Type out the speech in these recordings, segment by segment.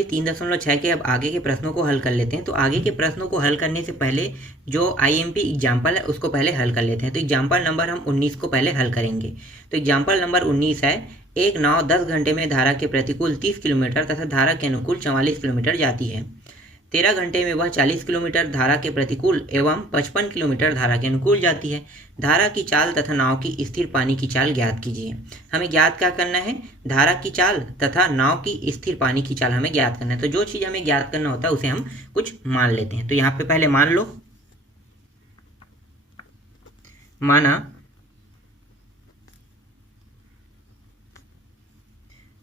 सवाल 3.6 के अब आगे के प्रश्नों को हल कर लेते हैं। तो आगे के प्रश्नों को हल करने से पहले जो IMP एग्जाम्पल है उसको पहले हल कर लेते हैं। तो एग्जाम्पल नंबर हम 19 को पहले हल करेंगे। तो एग्जाम्पल नंबर 19 है, एक नाव 10 घंटे में धारा के प्रतिकूल 30 किलोमीटर तथा धारा के अनुकूल 44 किलोमीटर जाती है। 13 घंटे में वह 40 किलोमीटर धारा के प्रतिकूल एवं 55 किलोमीटर धारा के अनुकूल जाती है। धारा की चाल तथा नाव की स्थिर पानी की चाल ज्ञात कीजिए। हमें ज्ञात क्या करना है? धारा की चाल तथा नाव की स्थिर पानी की चाल हमें ज्ञात करना है। तो जो चीज़ हमें ज्ञात करना होता है उसे हम कुछ मान लेते हैं। तो यहाँ पे पहले मान लो, माना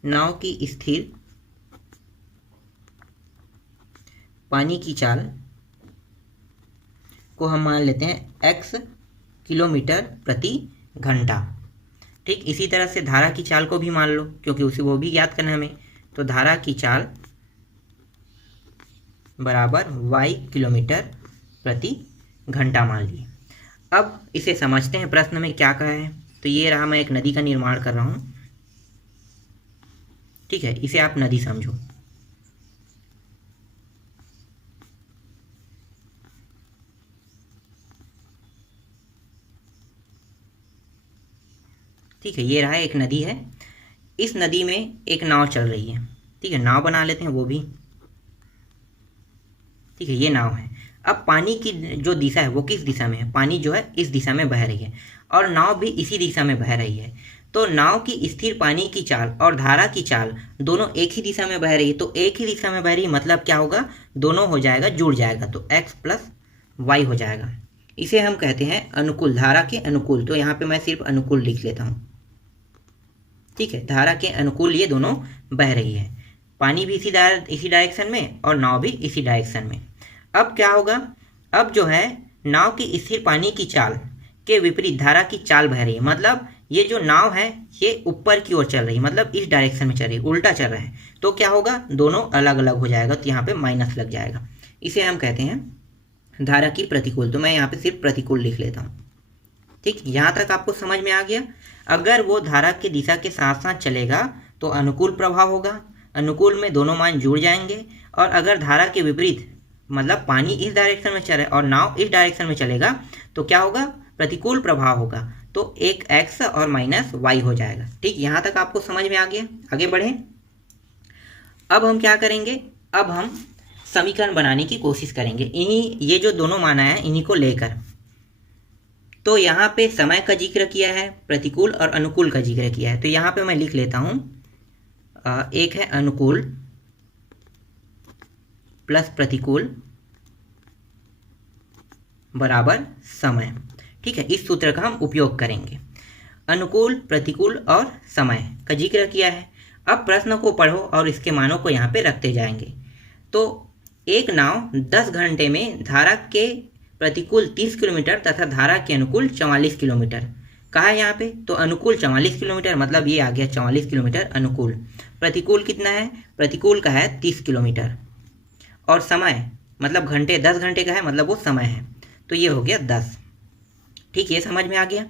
नाव की स्थिर पानी की चाल को हम मान लेते हैं x किलोमीटर प्रति घंटा। ठीक, इसी तरह से धारा की चाल को भी मान लो, क्योंकि उसे वो भी ज्ञात करना है हमें। तो धारा की चाल बराबर y किलोमीटर प्रति घंटा मान लिए। अब इसे समझते हैं, प्रश्न में क्या कहा है। तो ये रहा, मैं एक नदी का निर्माण कर रहा हूँ। ठीक है, इसे आप नदी समझो। ठीक है, ये रहा, एक नदी है। इस नदी में एक नाव चल रही है। ठीक है, नाव बना लेते हैं वो भी। ठीक है, ये नाव है। अब पानी की जो दिशा है वो किस दिशा में है? पानी जो है इस दिशा में बह रही है और नाव भी इसी दिशा में बह रही है। तो नाव की स्थिर पानी की चाल और धारा की चाल दोनों एक ही दिशा में बह रही है। तो एक ही दिशा में बह रही है मतलब क्या होगा? दोनों हो जाएगा, जुड़ जाएगा, तो x प्लस वाई हो जाएगा। इसे हम कहते हैं अनुकूल, धारा के अनुकूल। तो यहाँ पे मैं सिर्फ अनुकूल लिख लेता हूँ। ठीक है, धारा के अनुकूल ये दोनों बह रही है। पानी भी इसी डायरेक्शन में और नाव भी इसी डायरेक्शन में। अब क्या होगा? अब जो है नाव की स्थिर पानी की चाल के विपरीत धारा की चाल बह रही है। मतलब ये जो नाव है ये ऊपर की ओर चल रही है, मतलब इस डायरेक्शन में चल रही है, उल्टा चल रहा है। तो क्या होगा? दोनों अलग अलग हो जाएगा, तो यहाँ पे माइनस लग जाएगा। इसे हम कहते हैं धारा की प्रतिकूल। तो मैं यहाँ पे सिर्फ प्रतिकूल लिख लेता हूँ। ठीक, यहाँ तक आपको समझ में आ गया। अगर वो धारा की दिशा के साथ साथ चलेगा तो अनुकूल प्रभाव होगा, अनुकूल में दोनों मान जुड़ जाएंगे। और अगर धारा के विपरीत, मतलब पानी इस डायरेक्शन में चले और नाव इस डायरेक्शन में चलेगा, तो क्या होगा? प्रतिकूल प्रभाव होगा। तो एक x और माइनस वाई हो जाएगा। ठीक, यहाँ तक आपको समझ में आ गया। आगे बढ़े। अब हम क्या करेंगे? अब हम समीकरण बनाने की कोशिश करेंगे इन्हीं, ये जो दोनों मान आए हैं इन्हीं को लेकर। तो यहाँ पे समय का जिक्र किया है, प्रतिकूल और अनुकूल का जिक्र किया है। तो यहाँ पे मैं लिख लेता हूँ, एक है अनुकूल प्लस प्रतिकूल बराबर समय। ठीक है, इस सूत्र का हम उपयोग करेंगे। अनुकूल, प्रतिकूल और समय का जिक्र किया है। अब प्रश्न को पढ़ो और इसके मानों को यहाँ पे रखते जाएंगे। तो एक नाव 10 घंटे में धारा के प्रतिकूल 30 किलोमीटर तथा धारा के अनुकूल 44 किलोमीटर कहा है यहाँ पे। तो अनुकूल 44 किलोमीटर, मतलब ये आ गया 44 किलोमीटर अनुकूल। प्रतिकूल कितना है? प्रतिकूल का है 30 किलोमीटर। और समय मतलब घंटे, 10 घंटे का है, मतलब वो समय है। तो ये हो गया 10। ठीक, ये समझ में आ गया।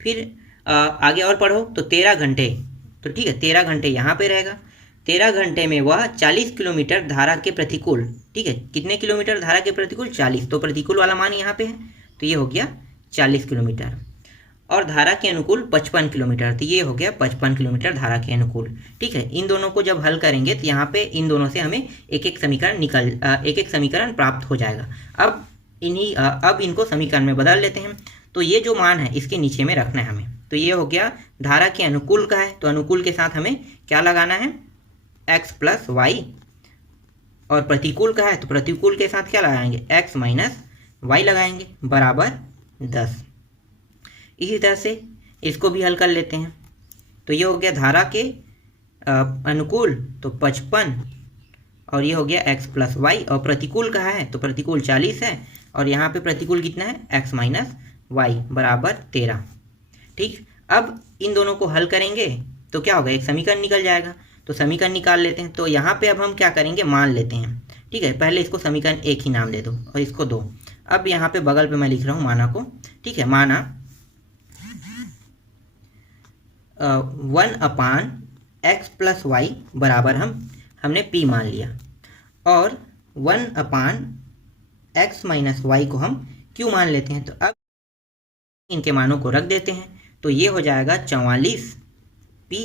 फिर आगे और पढ़ो। तो 13 घंटे, तो ठीक है 13 घंटे यहाँ पे रहेगा। 13 घंटे में वह 40 किलोमीटर धारा के प्रतिकूल, ठीक है, कितने किलोमीटर धारा के प्रतिकूल? 40। तो प्रतिकूल वाला मान यहाँ पे है, तो ये हो गया 40 किलोमीटर। और धारा के अनुकूल 55 किलोमीटर, तो ये हो गया 55 किलोमीटर धारा के अनुकूल। ठीक है, इन दोनों को जब हल करेंगे तो यहाँ पे इन दोनों से हमें एक एक समीकरण प्राप्त हो जाएगा। अब इनको समीकरण में बदल लेते हैं। तो ये जो मान है इसके नीचे में रखना है हमें। तो ये हो गया धारा के अनुकूल का है, तो अनुकूल के साथ हमें क्या लगाना है? x plus y. और प्रतिकूल का है तो प्रतिकूल के साथ क्या लगाएंगे? x माइनस वाई लगाएंगे, बराबर 10। इसी तरह से इसको भी हल कर लेते हैं। तो ये हो गया धारा के अनुकूल तो 55, और ये हो गया x प्लस वाई। और प्रतिकूल का है तो प्रतिकूल 40 है, और यहाँ पे प्रतिकूल कितना है? x माइनस वाई बराबर 13। ठीक, अब इन दोनों को हल करेंगे तो क्या होगा? एक समीकरण निकल जाएगा। तो समीकरण निकाल लेते हैं। तो यहाँ पे अब हम क्या करेंगे? मान लेते हैं। ठीक है, पहले इसको समीकरण 1 ही नाम दे दो और इसको 2। अब यहाँ पे बगल पे मैं लिख रहा हूँ माना को। ठीक है, माना 1/x प्लस वाई बराबर हम हमने p मान लिया, और 1/x माइनस वाई को हम q मान लेते हैं। तो अब इनके मानों को रख देते हैं, तो ये हो जाएगा 44p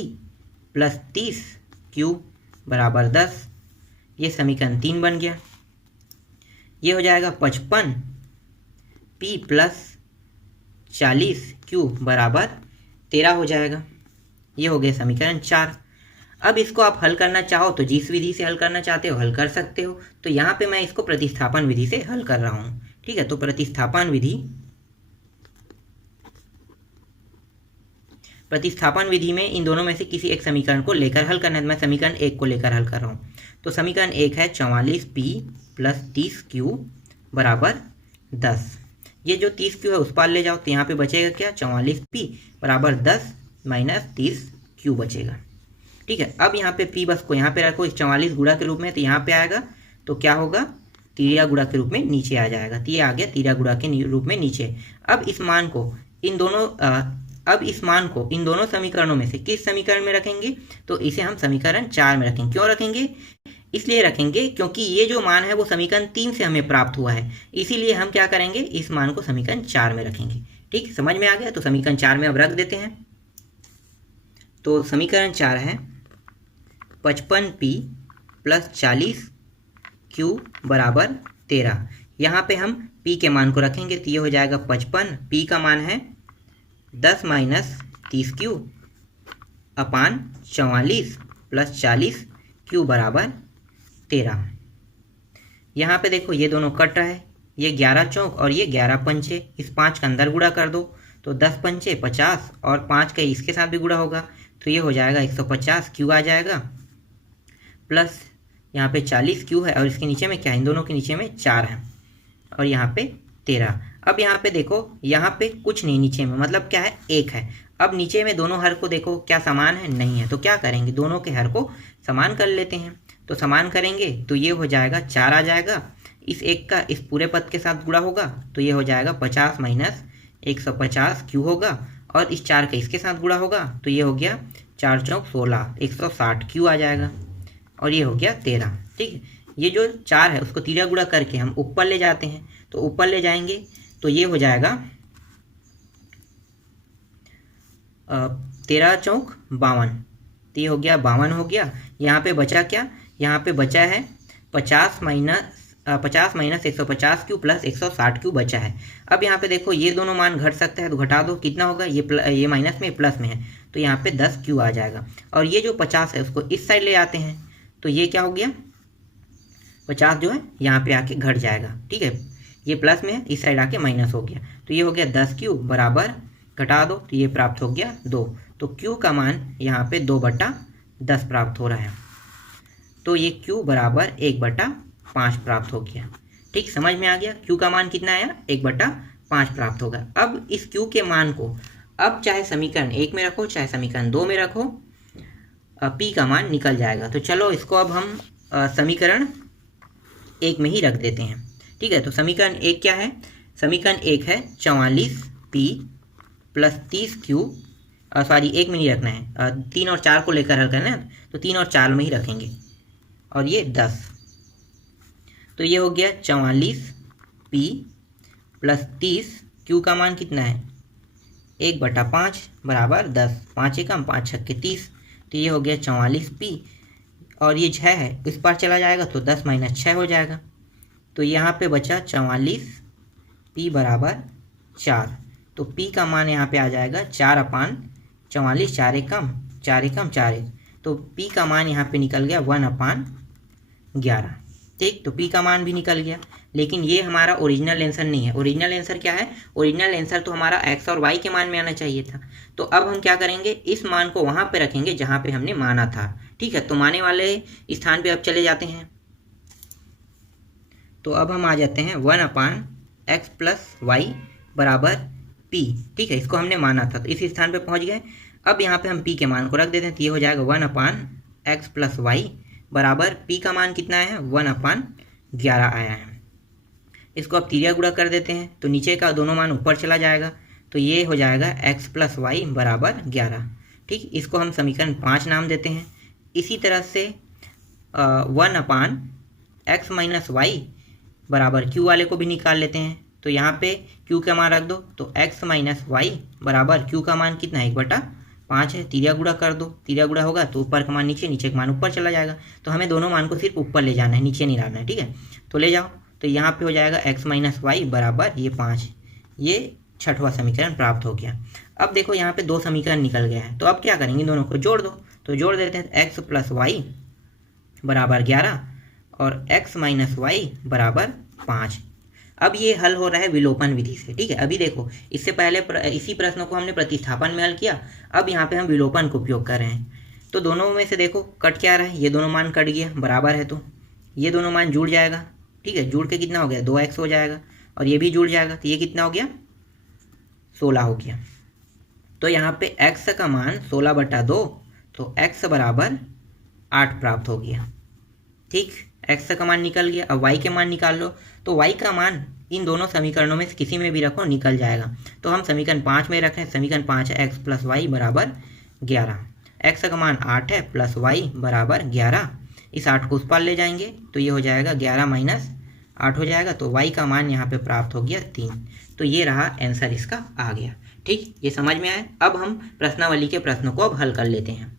प्लस 30q बराबर 10। ये समीकरण 3 बन गया। ये हो जाएगा 55p प्लस 40q बराबर 13 हो जाएगा। ये हो गया समीकरण 4। अब इसको आप हल करना चाहो तो जिस विधि से हल करना चाहते हो हल कर सकते हो। तो यहाँ पे मैं इसको प्रतिस्थापन विधि से हल कर रहा हूँ, ठीक है। तो प्रतिस्थापन विधि में इन दोनों में से किसी एक समीकरण को लेकर हल करना है। मैं समीकरण 1 को लेकर हल कर रहा हूँ। तो समीकरण 1 है 44p प्लस 30q बराबर 10। ये जो 30q है उस पार ले जाओ, तो यहाँ पे बचेगा क्या, 44p बराबर 10 माइनस 30q बचेगा, ठीक है। अब यहाँ पे p बस को यहाँ पे रखो, 44 गुणा के रूप में, तो यहाँ पे आएगा तो क्या होगा, तिरिया गुणा के रूप में नीचे आ जाएगा। तो ये आ गया तिरिया गुणा के रूप में नीचे। अब इस मान को इन दोनों समीकरणों में से किस समीकरण में रखेंगे, तो इसे हम समीकरण 4 में रखेंगे। क्यों रखेंगे, इसलिए रखेंगे क्योंकि ये जो मान है वो समीकरण 3 से हमें प्राप्त हुआ है, इसीलिए हम क्या करेंगे, इस मान को समीकरण 4 में रखेंगे। ठीक, समझ में आ गया। तो समीकरण 4 में अब रख देते हैं। तो समीकरण 4 है 55p प्लस 40q बराबर 13। यहाँ पे हम p के मान को रखेंगे, तो ये हो जाएगा 55, p का मान है 10 माइनस 30q अपान 44 प्लस 40q बराबर 13। यहाँ पे देखो ये दोनों कट रहा है, ये 11 चौक और ये 11 पंचे, इस 5 का अंदर गुणा कर दो, तो 10 पंचे 50 और 5 का इसके साथ भी गुणा होगा, तो ये हो जाएगा 150q आ जाएगा, प्लस यहाँ पे 40q है और इसके नीचे में क्या है, इन दोनों के नीचे में 4 है और यहाँ पे 13। अब यहाँ पे देखो, यहाँ पे कुछ नहीं नीचे में, मतलब क्या है, 1 है। अब नीचे में दोनों हर को देखो क्या समान है, नहीं है, तो क्या करेंगे, दोनों के हर को समान कर लेते हैं। तो समान करेंगे तो ये हो जाएगा 4 आ जाएगा, इस 1 का इस पूरे पद के साथ गुणा होगा, तो ये हो जाएगा 50 माइनस 150q होगा, और इस 4 का इसके साथ गुणा होगा, तो ये हो गया 4 चौक 16, 160q आ जाएगा, और ये हो गया 13। ठीक है, ये जो 4 है उसको तिरिया गुणा करके हम ऊपर ले जाते हैं, तो ऊपर ले जाएंगे तो ये हो जाएगा 13 चौक 52, तो ये हो गया 52 हो गया। यहाँ पे बचा क्या, यहाँ पे बचा है 50 माइनस 150q प्लस 160q बचा है। अब यहाँ पे देखो ये दोनों मान घट सकता है, तो घटा दो, कितना होगा, ये माइनस में प्लस में है, तो यहाँ पे 10q आ जाएगा। और ये जो 50 है उसको इस साइड ले आते हैं, तो ये क्या हो गया, 50 जो है यहाँ पे आके घट जाएगा। ठीक है, ये प्लस में है, इस साइड आके माइनस हो गया, तो ये हो गया 10q बराबर, घटा दो तो ये प्राप्त हो गया 2। तो q का मान यहाँ पे 2/10 प्राप्त हो रहा है, तो ये q बराबर 1/5 प्राप्त हो गया। ठीक, समझ में आ गया, q का मान कितना आया, 1/5 प्राप्त होगा। अब इस q के मान को अब चाहे समीकरण 1 में रखो चाहे समीकरण 2 में रखो, p का मान निकल जाएगा। तो चलो इसको अब हम समीकरण 1 में ही रख देते हैं। ठीक है, तो समीकरण 1 क्या है, समीकरण 1 है 44p प्लस 30q, सॉरी 1 में नहीं रखना है, 3 और 4 को लेकर हल करना है, तो 3 और 4 में ही रखेंगे, और ये 10। तो ये हो गया 44p प्लस 30q का मान कितना है, 1/5 बराबर 10, 5 एकम 5 छक्के 30, तो ये हो गया 44p, और ये 6 है इस पार चला जाएगा तो 10 माइनस 6 हो जाएगा, तो यहाँ पे बचा 44p बराबर 4। तो p का मान यहाँ पे आ जाएगा 4/44, 4 एकम 4, तो p का मान यहाँ पे निकल गया 1/11। ठीक, तो p का मान भी निकल गया, लेकिन ये हमारा ओरिजिनल आंसर नहीं है। ओरिजिनल आंसर क्या है, ओरिजिनल आंसर तो हमारा x और y के मान में आना चाहिए था। तो अब हम क्या करेंगे, इस मान को वहाँ पे रखेंगे जहाँ पे हमने माना था। ठीक है, तो माने वाले स्थान पे अब चले जाते हैं। तो अब हम आ जाते हैं 1/x प्लस वाई बराबर p। ठीक है, इसको हमने माना था, तो इस स्थान पे पहुँच गए। अब यहाँ पे हम p के मान को रख देते हैं, तो ये हो जाएगा 1/x प्लस वाई बराबर p का मान कितना है, 1/11 आया है। इसको अब तिरिया गुणा कर देते हैं, तो नीचे का दोनों मान ऊपर चला जाएगा, तो ये हो जाएगा x प्लस वाई बराबर 11। ठीक, इसको हम समीकरण 5 नाम देते हैं। इसी तरह से 1/x माइनस वाई बराबर क्यू वाले को भी निकाल लेते हैं। तो यहाँ पे क्यू का मान रख दो, तो x माइनस वाई बराबर क्यू का मान कितना है 1/5 है। तिरिया गुणा कर दो, तिरिया गुणा होगा तो ऊपर का मान नीचे, नीचे का मान ऊपर चला जाएगा। तो हमें दोनों मान को सिर्फ ऊपर ले जाना है, नीचे नहीं लाना है, ठीक है। तो ले जाओ, तो यहाँ पे हो जाएगा x माइनस वाई बराबर ये 5। ये छठवां समीकरण प्राप्त हो गया। अब देखो यहाँ पे दो समीकरण निकल गया है, तो अब क्या करेंगे, दोनों को जोड़ दो। तो जोड़ देते हैं, x प्लस वाई बराबर 11 और x माइनस वाई बराबर 5। अब ये हल हो रहा है विलोपन विधि से, ठीक है। अभी देखो, इससे पहले इसी प्रश्न को हमने प्रतिस्थापन में हल किया, अब यहाँ पे हम विलोपन का उपयोग कर रहे हैं। तो दोनों में से देखो कट क्या रहा है, ये दोनों मान कट गया, बराबर है तो ये दोनों मान जुड़ जाएगा, ठीक है। जुड़ के कितना हो गया 2x हो जाएगा, और ये भी जुड़ जाएगा, तो ये कितना हो गया 16 हो गया। तो यहाँ पे x का मान 16/2, तो x बराबर 8 प्राप्त हो गया, ठीक। x का मान निकल गया। अब y के मान निकाल लो, तो y का मान इन दोनों समीकरणों में से किसी में भी रखो, निकल जाएगा। तो हम समीकरण 5 में रखें, समीकरण 5 है x प्लस वाई बराबर 11। x का मान 8 है प्लस y बराबर 11। इस 8 को उस पार ले जाएंगे तो ये हो जाएगा 11 माइनस 8 हो जाएगा, तो y का मान यहाँ पे प्राप्त हो गया 3। तो ये रहा आंसर इसका आ गया, ठीक। ये समझ में आया। अब हम प्रश्नावली के प्रश्नों को अब हल कर लेते हैं।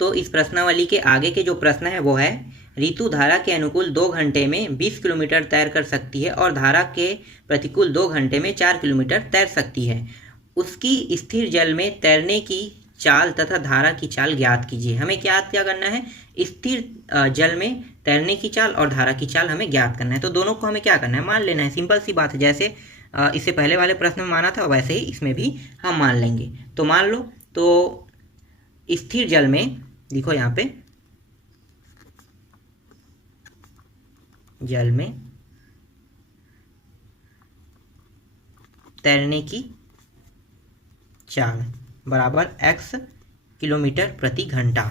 तो इस प्रश्नावली के आगे के जो प्रश्न है वो है, ऋतु धारा के अनुकूल 2 घंटे में 20 किलोमीटर तैर कर सकती है और धारा के प्रतिकूल 2 घंटे में 4 किलोमीटर तैर सकती है। उसकी स्थिर जल में तैरने की चाल तथा धारा की चाल ज्ञात कीजिए। हमें क्या करना है, स्थिर जल में तैरने की चाल और धारा की चाल हमें ज्ञात करना है। तो दोनों को हमें क्या करना है, मान लेना है। सिंपल सी बात है, जैसे इससे पहले वाले प्रश्न में माना था वैसे ही इसमें भी हम मान लेंगे। तो मान लो, तो स्थिर जल में लिखो यहाँ पे, जल में तैरने की चाल बराबर x किलोमीटर प्रति घंटा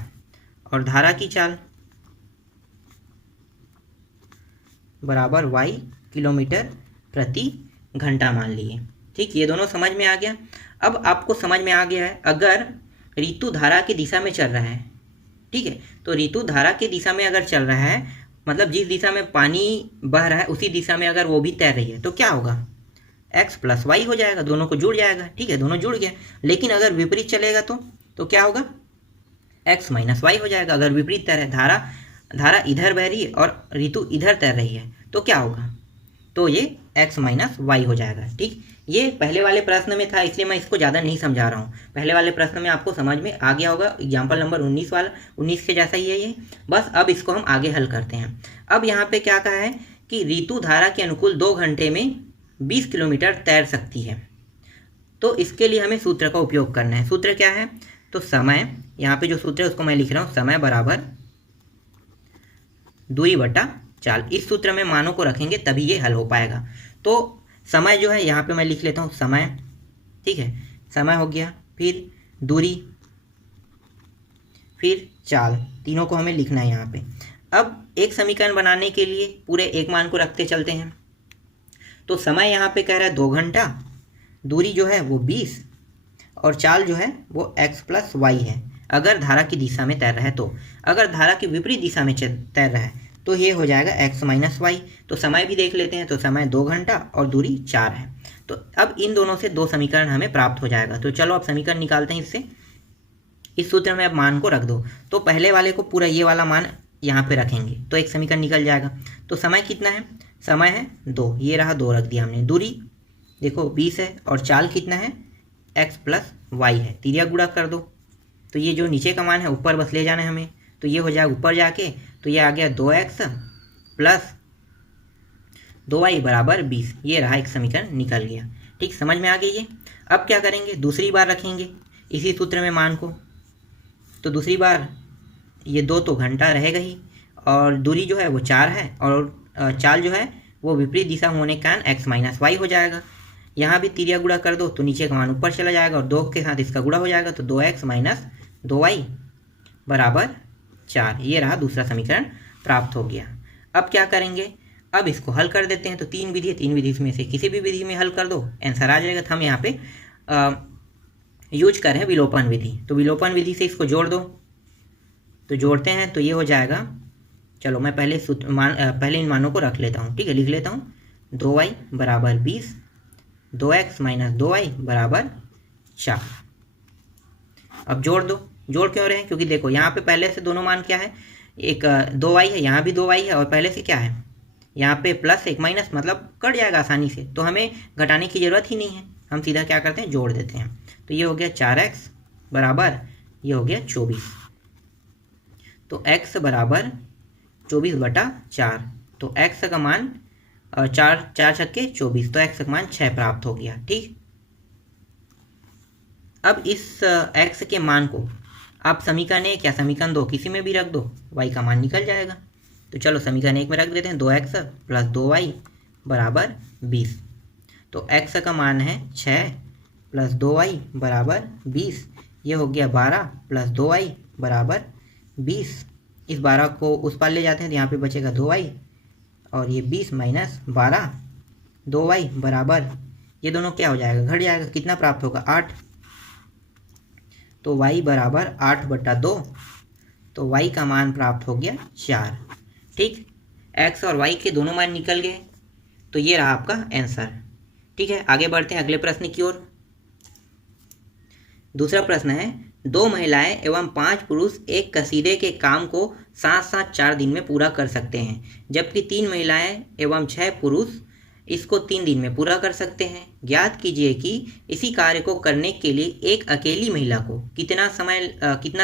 और धारा की चाल बराबर y किलोमीटर प्रति घंटा मान लिए, ठीक। ये दोनों समझ में आ गया। अब आपको समझ में आ गया है, अगर ऋतु धारा की दिशा में चल रहा है, ठीक है, तो ऋतु धारा की दिशा में अगर चल रहा है, मतलब जिस दिशा में पानी बह रहा है उसी दिशा में अगर वो भी तैर रही है, तो क्या होगा, x प्लस वाई हो जाएगा, दोनों को जुड़ जाएगा, ठीक है, दोनों जुड़ गया। लेकिन अगर विपरीत चलेगा तो क्या होगा, x माइनस वाई हो जाएगा। अगर विपरीत तैर है, धारा इधर बह रही है और ऋतु इधर तैर रही है, तो क्या होगा, तो ये x माइनस वाई हो जाएगा, ठीक। ये पहले वाले प्रश्न में था, इसलिए मैं इसको ज़्यादा नहीं समझा रहा हूँ। पहले वाले प्रश्न में आपको समझ में आ गया होगा। एग्जाम्पल नंबर 19 वाला, 19 के जैसा ही है ये। बस अब इसको हम आगे हल करते हैं। अब यहाँ पे क्या कहा है कि ऋतु धारा के अनुकूल 2 घंटे में 20 किलोमीटर तैर सकती है। तो इसके लिए हमें सूत्र का उपयोग करना है। सूत्र क्या है, तो समय, यहाँ पे जो सूत्र है उसको मैं लिख रहा हूँ, समय बराबर 2/4। इस सूत्र में मानों को रखेंगे तभी ये हल हो पाएगा। तो समय जो है यहाँ पे मैं लिख लेता हूँ समय, ठीक है, समय हो गया, फिर दूरी, फिर चाल, तीनों को हमें लिखना है यहाँ पे। अब एक समीकरण बनाने के लिए पूरे एक मान को रखते चलते हैं। तो समय यहाँ पे कह रहा है 2 घंटा, दूरी जो है वो 20 और चाल जो है वो x प्लस वाई है, अगर धारा की दिशा में तैर रहा है। तो अगर धारा की विपरीत दिशा में तैर रहा है तो ये हो जाएगा x माइनस वाई। तो समय भी देख लेते हैं, तो समय 2 घंटा और दूरी 4 है। तो अब इन दोनों से 2 समीकरण हमें प्राप्त हो जाएगा। तो चलो अब समीकरण निकालते हैं इससे। इस सूत्र में अब मान को रख दो, तो पहले वाले को पूरा ये वाला मान यहाँ पे रखेंगे तो एक समीकरण निकल जाएगा। तो समय कितना है, समय है 2, ये रहा 2 रख दिया हमने। दूरी देखो 20 है और चाल कितना है, x प्लस वाई है, तिरिया गुणा कर दो। तो ये जो नीचे का मान है ऊपर बस ले जाना है हमें, तो ये हो जाएगा ऊपर जाके, तो ये आ गया 2x प्लस 2y बराबर 20। ये रहा एक समीकरण निकल गया, ठीक, समझ में आ गई ये। अब क्या करेंगे, दूसरी बार रखेंगे इसी सूत्र में मान को। तो दूसरी बार ये 2 तो घंटा रहेगा ही, और दूरी जो है वो 4 है, और चाल जो है वो विपरीत दिशा होने के कारण x माइनस वाई हो जाएगा। यहाँ भी तिरिया गुणा कर दो तो नीचे का मान ऊपर चला जाएगा और 2 के साथ इसका गुणा हो जाएगा, तो 2x माइनस 2y बराबर 4। ये रहा दूसरा समीकरण प्राप्त हो गया। अब क्या करेंगे, अब इसको हल कर देते हैं। तो 3 विधि है, 3 विधि में से किसी भी विधि में हल कर दो, आंसर आ जाएगा। तो हम यहाँ पे यूज कर रहे हैं विलोपन विधि। तो विलोपन विधि से इसको जोड़ दो, तो जोड़ते हैं तो ये हो जाएगा, चलो मैं पहले इन मानों को रख लेता हूँ, ठीक है, लिख लेता हूँ। 2y बराबर 20, 2x माइनस 2y बराबर 4। अब जोड़ दो। जोड़ क्यों रहे हैं? क्योंकि देखो यहाँ पे पहले से दोनों मान क्या है, एक 2y है, यहाँ भी 2y है, और पहले से क्या है, यहाँ पे प्लस एक माइनस, मतलब कट जाएगा आसानी से, तो हमें घटाने की ज़रूरत ही नहीं है, हम सीधा क्या करते हैं, जोड़ देते हैं। तो ये हो गया 4x बराबर, ये हो गया 24। तो x बराबर 24/4, तो x का मान 4 छक्के 24, तो x का मान 6 प्राप्त हो गया। ठीक, अब इस x के मान को आप समीकरण 1 या समीकरण 2 किसी में भी रख दो, y का मान निकल जाएगा। तो चलो समीकरण 1 में रख देते हैं, 2x प्लस 2y बराबर 20। तो x का मान है 6 प्लस 2y बराबर 20, ये हो गया 12 प्लस 2y बराबर 20। इस 12 को उस पार ले जाते हैं तो यहाँ पे बचेगा 2y, और ये 20 माइनस 12, 2y बराबर, ये दोनों क्या हो जाएगा, घट जाएगा, कितना प्राप्त होगा, 8। तो y बराबर 8/2, तो y का मान प्राप्त हो गया 4। ठीक, x और y के दोनों मान निकल गए, तो ये रहा आपका आंसर। ठीक है, आगे बढ़ते हैं अगले प्रश्न की ओर। दूसरा प्रश्न है, 2 महिलाएं एवं 5 पुरुष एक कसीदे के काम को साथ साथ 4 दिन में पूरा कर सकते हैं, जबकि 3 महिलाएं एवं 6 पुरुष इसको 3 दिन में पूरा कर सकते हैं। ज्ञात कीजिए कि इसी कार्य को करने के लिए एक अकेली महिला को कितना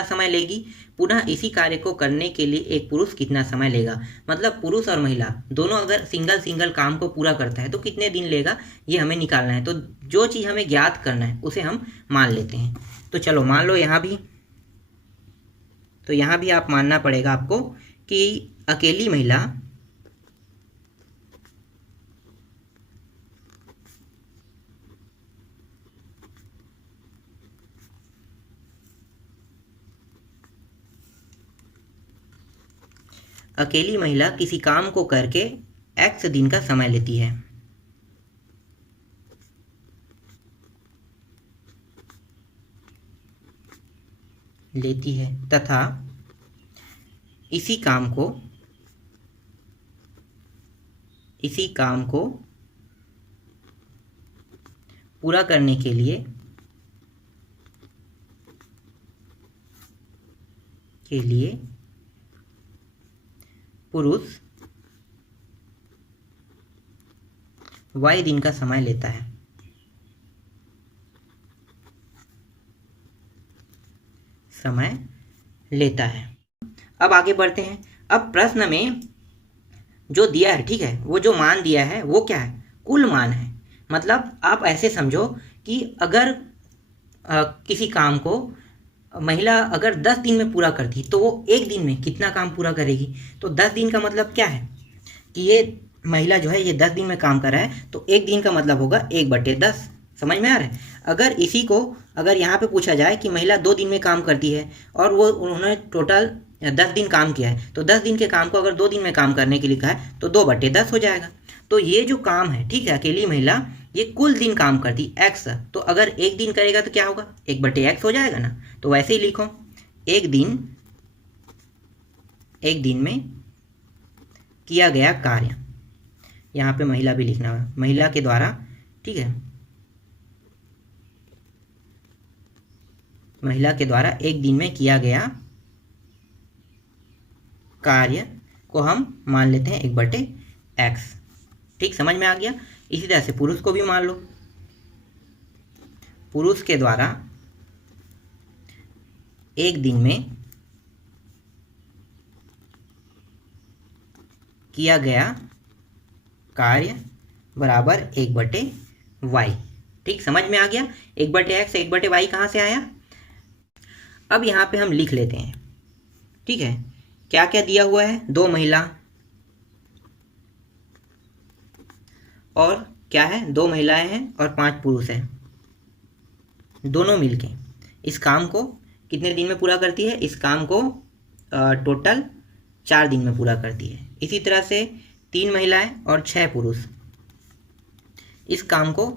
समय लेगी, पुनः इसी कार्य को करने के लिए एक पुरुष कितना समय लेगा। मतलब पुरुष और महिला दोनों अगर सिंगल काम को पूरा करता है तो कितने दिन लेगा, ये हमें निकालना है। तो जो चीज़ हमें ज्ञात करना है उसे हम मान लेते हैं। तो चलो मान लो यहाँ भी, तो यहाँ भी आप मानना पड़ेगा आपको कि अकेली महिला किसी काम को करके x दिन का समय लेती है। तथा इसी काम को पूरा करने के लिए पुरुष y दिन का समय लेता है। अब आगे बढ़ते हैं। अब प्रश्न में जो दिया है, ठीक है, वो जो मान दिया है वो क्या है, कुल मान है। मतलब आप ऐसे समझो कि अगर किसी काम को महिला अगर 10 दिन में पूरा करती तो वो एक दिन में कितना काम पूरा करेगी। तो 10 दिन का मतलब क्या है कि ये महिला जो है ये 10 दिन में काम कर रहा है, तो एक दिन का मतलब होगा 1/10। समझ में आ रहा है। अगर यहाँ पे पूछा जाए कि महिला 2 दिन में काम करती है और उन्होंने टोटल 10 दिन काम किया है, तो 10 दिन के काम को अगर 2 दिन में काम करने के लिए कहा है तो 2/10 हो जाएगा। तो ये जो काम है, ठीक है, अकेली महिला ये कुल दिन काम करती x, तो अगर एक दिन करेगा तो क्या होगा, 1/x हो जाएगा ना। तो वैसे ही लिखो, एक दिन में किया गया कार्य, यहाँ पे महिला भी लिखना है, महिला के द्वारा, ठीक है, महिला के द्वारा एक दिन में किया गया कार्य को हम मान लेते हैं 1/x। ठीक, समझ में आ गया। इसी तरह से पुरुष को भी मान लो, पुरुष के द्वारा एक दिन में किया गया कार्य बराबर 1/y। ठीक, समझ में आ गया। 1/x 1/y कहाँ से आया। अब यहाँ पे हम लिख लेते हैं, ठीक है, क्या क्या दिया हुआ है, 2 महिला और क्या है, 2 महिलाएं हैं और 5 पुरुष हैं, दोनों मिलके इस काम को कितने दिन में पूरा करती है, इस काम को टोटल 4 दिन में पूरा करती है। इसी तरह से 3 महिलाएं और 6 पुरुष इस काम को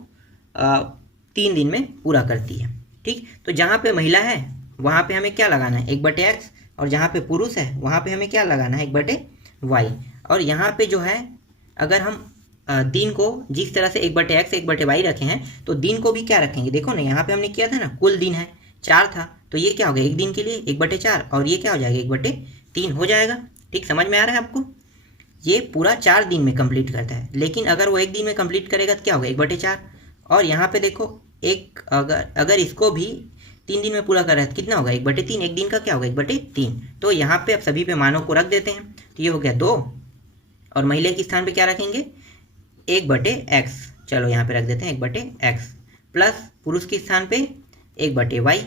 3 दिन में पूरा करती है। ठीक, तो जहाँ पे महिला है वहाँ पे हमें क्या लगाना है, 1/x, और जहाँ पे पुरुष है वहाँ पे हमें क्या लगाना है, 1/y। और यहाँ पे जो है अगर हम दिन को जिस तरह से 1/x 1/y रखे हैं तो दिन को भी क्या रखेंगे, देखो ना यहाँ पे हमने किया था ना, कुल दिन है 4 था, तो ये क्या हो गया एक दिन के लिए 1/4, और ये क्या हो जाएगा 1/3 हो जाएगा। ठीक, समझ में आ रहा है आपको? ये पूरा 4 दिन में कंप्लीट करता है, लेकिन अगर वो एक दिन में कंप्लीट करेगा तो क्या होगा 1/4। और यहाँ पे देखो एक अगर इसको भी 3 दिन में पूरा कर रहा है तो कितना होगा 1/3, एक दिन का क्या होगा 1/3। तो यहाँ पे अब सभी पे मानों को रख देते हैं, तो ये हो गया 2, और महिला के स्थान पे क्या रखेंगे 1/x, चलो यहाँ पे रख देते हैं 1/x, प्लस पुरुष के स्थान पे 1/y।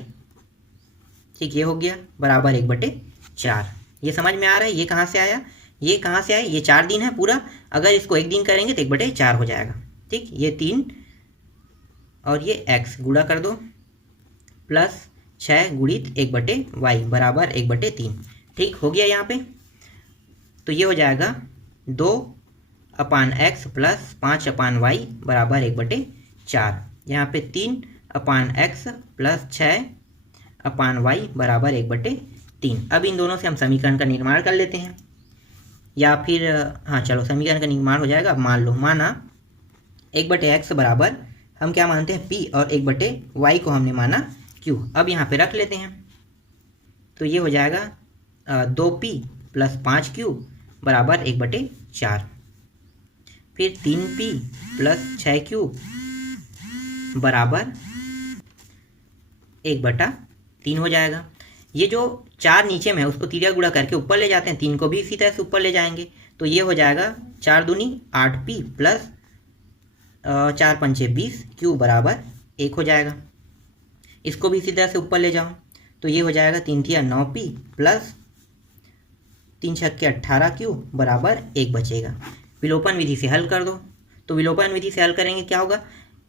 ठीक, ये हो गया बराबर 1/4। ये समझ में आ रहा है ये कहाँ से आया, ये कहाँ से आया, ये 4 दिन है पूरा, अगर इसको एक दिन करेंगे तो 1/4 हो जाएगा। ठीक, ये 3 और ये x गुणा कर दो, प्लस 6 गुणित 1/y बराबर 1/3। ठीक हो गया यहाँ पे, तो ये हो जाएगा 2/x प्लस 5/y बराबर 1/4। यहाँ पे 3/x प्लस 6/y बराबर 1/3। अब इन दोनों से हम समीकरण का निर्माण कर लेते हैं, या फिर हाँ चलो समीकरण का निर्माण हो जाएगा। मान लो माना 1/x बराबर हम क्या मानते हैं p, और 1/y को हमने माना q। अब यहाँ पे रख लेते हैं, तो ये हो जाएगा 2p प्लस 5q बराबर 1/4, फिर 3p प्लस 6q बराबर 1/3 हो जाएगा। ये जो 4 नीचे में है उसको तिरिया गुणा करके ऊपर ले जाते हैं, 3 को भी इसी तरह से ऊपर ले जाएंगे, तो ये हो जाएगा 4 दूनी 8p प्लस 4 पंचे 20 q बराबर 1 हो जाएगा। इसको भी इसी तरह से ऊपर ले जाओ, तो ये हो जाएगा 3 तिया 9p प्लस 3 छक्के 18q बराबर 1 बचेगा। विलोपन विधि से हल कर दो, तो विलोपन विधि से हल करेंगे क्या होगा,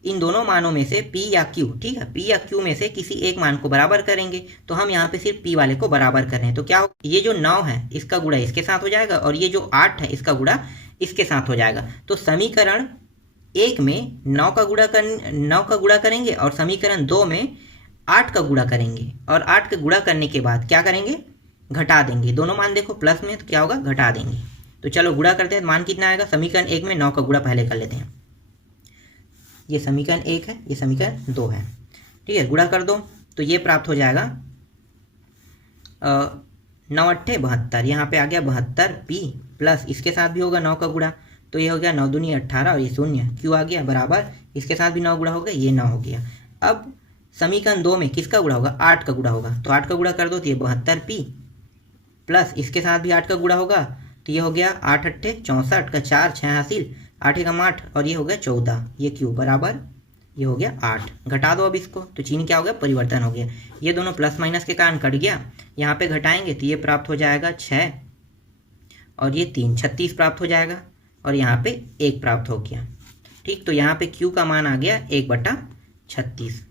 इन दोनों मानों में से p या q, ठीक है, p या q में से किसी एक मान को बराबर करेंगे, तो हम यहाँ पे सिर्फ p वाले को बराबर कर रहे हैं, तो क्या होगा, ये जो 9 है इसका गुणा इसके साथ हो जाएगा, और ये जो 8 है इसका गुणा इसके साथ हो जाएगा। तो समीकरण 1 में 9 का गुणा करेंगे, और समीकरण 2 में 8 का गुणा करेंगे, और 8 का गुणा करने के बाद क्या करेंगे, घटा देंगे। दोनों मान देखो प्लस में, तो क्या होगा घटा देंगे। तो चलो गुणा करते हैं, मान कितना आएगा, समीकरण 1 में 9 का गुणा पहले कर लेते हैं। ये समीकरण 1 है, ये समीकरण 2 है, ठीक है, गुणा कर दो, तो ये प्राप्त हो जाएगा 9 8 72, यहाँ पे आ गया 72p प्लस इसके साथ भी होगा 9 का गुणा, तो ये हो गया 9 दूनी 18, और ये 0 q आ गया बराबर इसके साथ भी 9 गुणा हो गया, ये 9 हो गया। अब समीकरण 2 में किसका गुणा होगा, 8 का गुणा होगा, तो 8 का गुणा कर दो, तो ये 72p प्लस इसके साथ भी 8 का गुणा होगा, तो ये हो गया 8 8 64 का 4 6 हासिल 8 एकम 8, और ये हो गया 14, ये q बराबर ये हो गया 8। घटा दो अब इसको, तो चिन्ह क्या हो गया, परिवर्तन हो गया, ये दोनों प्लस माइनस के कारण कट गया, यहाँ पे घटाएंगे तो ये प्राप्त हो जाएगा 6, और ये 3 36 प्राप्त हो जाएगा, और यहाँ पे 1 प्राप्त हो गया। ठीक, तो यहाँ पे q का मान आ गया 1/36।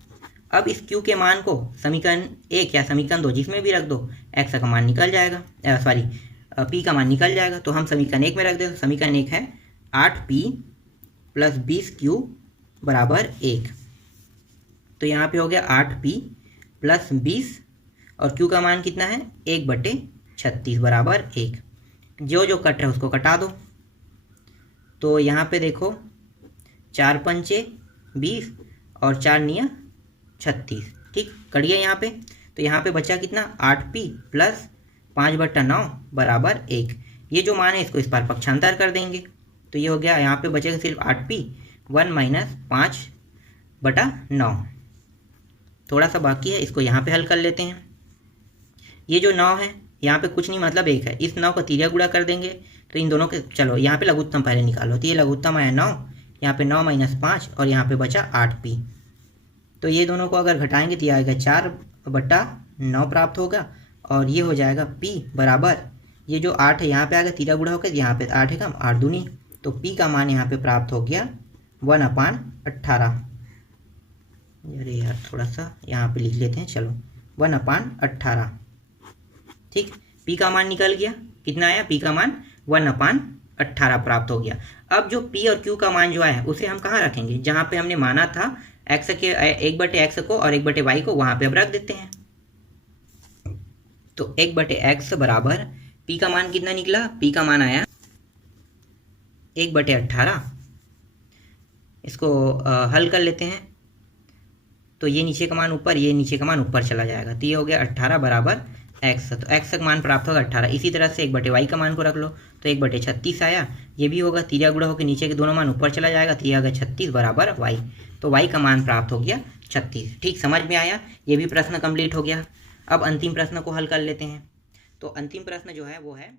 अब इस q के मान को समीकरण 1 या समीकरण 2 जिसमें भी रख दो, x का मान निकल जाएगा, p का मान निकल जाएगा, तो हम समीकरण 1 में रख दें, समीकरण 1 है 8p प्लस 20q बराबर 1, तो यहाँ पे हो गया 8p प्लस 20, और q का मान कितना है 1/36 बराबर 1। जो जो कट रहा है उसको कटा दो, तो यहाँ पे देखो 4 पंचे 20 और 4 निया 36, ठीक, कट गया यहाँ पे, तो यहाँ पे बचा कितना 8p प्लस 5/9 बराबर 1। ये जो मान है इसको इस बार पक्षांतर कर देंगे, तो ये हो गया, यहाँ पे बचेगा सिर्फ 8p 1 माइनस 5/9, थोड़ा सा बाकी है, इसको यहाँ पे हल कर लेते हैं। ये जो 9 है यहाँ पे कुछ नहीं मतलब 1 है, इस 9 का तिरिया गुणा कर देंगे, तो इन दोनों के चलो यहाँ पे लघुत्तम पहले निकालो, तो ये लघुत्तम आया 9, यहाँ पे 9 माइनस 5, और यहाँ पे बचा 8p, तो ये दोनों को अगर घटाएंगे तो ये आएगा 4/9 प्राप्त होगा, और ये हो जाएगा p बराबर ये जो 8 है यहाँ पे आएगा तिरिया गुणा होकर, यहाँ पे 8 है कम 8 दूनी, तो p का मान यहाँ पे प्राप्त हो गया 1/18। अरे यार थोड़ा सा यहाँ पे लिख लेते हैं, चलो 1/18, ठीक, p का मान निकल गया, कितना आया, p का मान 1/18 प्राप्त हो गया। अब जो p और q का मान जो आया उसे हम कहाँ रखेंगे, जहाँ पे हमने माना था x के 1/x को और 1/y को, वहाँ पे अब रख देते हैं। तो 1/x बराबर p का मान कितना निकला, p का मान आया 1/18। इसको हल कर लेते हैं तो ये नीचे का मान ऊपर, ये नीचे का मान ऊपर चला जाएगा, तो ये हो गया 18 बराबर x। तो x का मान प्राप्त होगा 18। इसी तरह से 1/y का मान को रख लो तो 1/36 आया, ये भी होगा, तिरिया गुणा होकर नीचे के दोनों मान ऊपर चला जाएगा, तो ये होगा 36 बराबर y। तो y का मान प्राप्त हो गया 36। ठीक, समझ में आया, ये भी प्रश्न कंप्लीट हो गया। अब अंतिम प्रश्न को हल कर लेते हैं। तो अंतिम प्रश्न जो है वो है